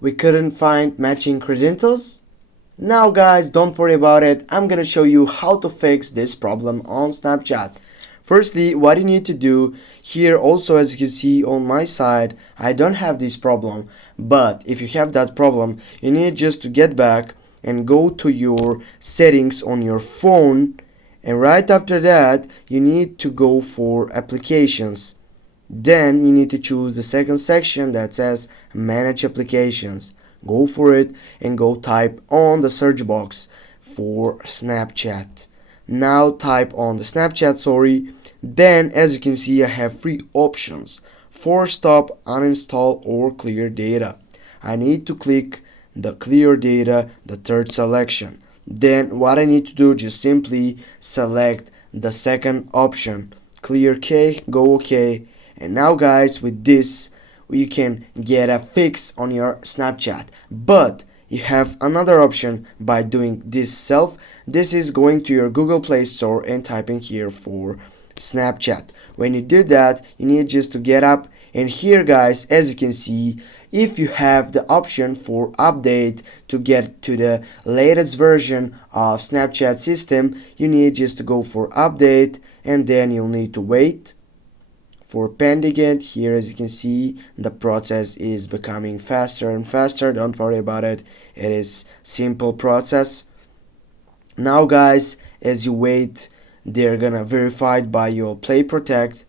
We couldn't find matching credentials? Now guys, don't worry about it. I'm gonna show you how to fix this problem on Snapchat. Firstly, what you need to do here, also as you can see on my side, I don't have this problem, but if you have that problem, you need just to get back and go to your settings on your phone, and right after that you need to go for applications. Then you need to choose the second section that says manage applications. Go for it and go type on the search box for Snapchat. Now type on the Snapchat, sorry. Then as you can see, I have three options: force stop, uninstall, or clear data. I need to click the clear data, the third selection. Then what I need to do, just simply select the second option, clear K, go OK. And now guys, with this you can get a fix on your Snapchat. But you have another option by doing this self. This is going to your Google Play Store and typing here for Snapchat. When you do that, you need just to get up, and here guys, as you can see, if you have the option for update to get to the latest version of Snapchat system, you need just to go for update, and then you'll need to wait for pending it. Here as you can see, the process is becoming faster and faster. Don't worry about it, it is simple process. Now guys, as you wait, they're gonna verify it by your Play Protect,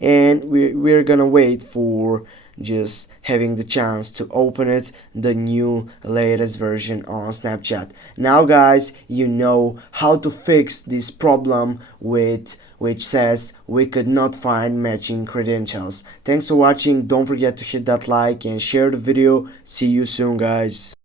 and we're gonna wait for just having the chance to open it, the new latest version on Snapchat. Now guys, you know how to fix this problem with which says we could not find matching credentials. Thanks for watching. Don't forget to hit that like and share the video. See you soon guys.